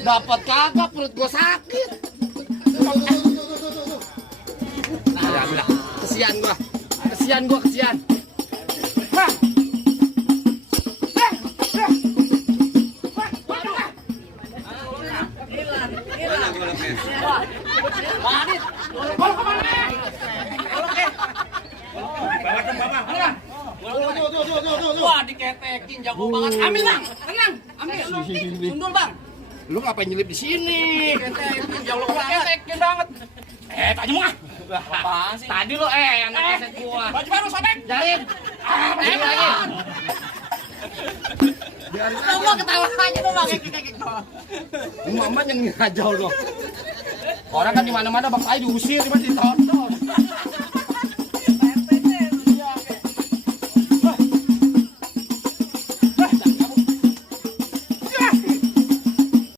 Dapat kagak, perut gua sakit. Nah, ambil. Kesian gua. Kesian. Hah. Wah, diketekin jago banget. Ambil, Bang. Tenang. Ambil. Sundul, Bang. Lu ngapain nyelip di sini? Ketekin jago banget. Ketekin banget. Pak Jumah. Apaan sih? Tadi lo yang keset gua. Baju baru sobek. Jarin. Lagi. Biarin aja. Lu mau ketawa aja lu pakai kekek. Mama yang ngajau lo. Orang kan di mana-mana bapaknya diusir, cuma di tahun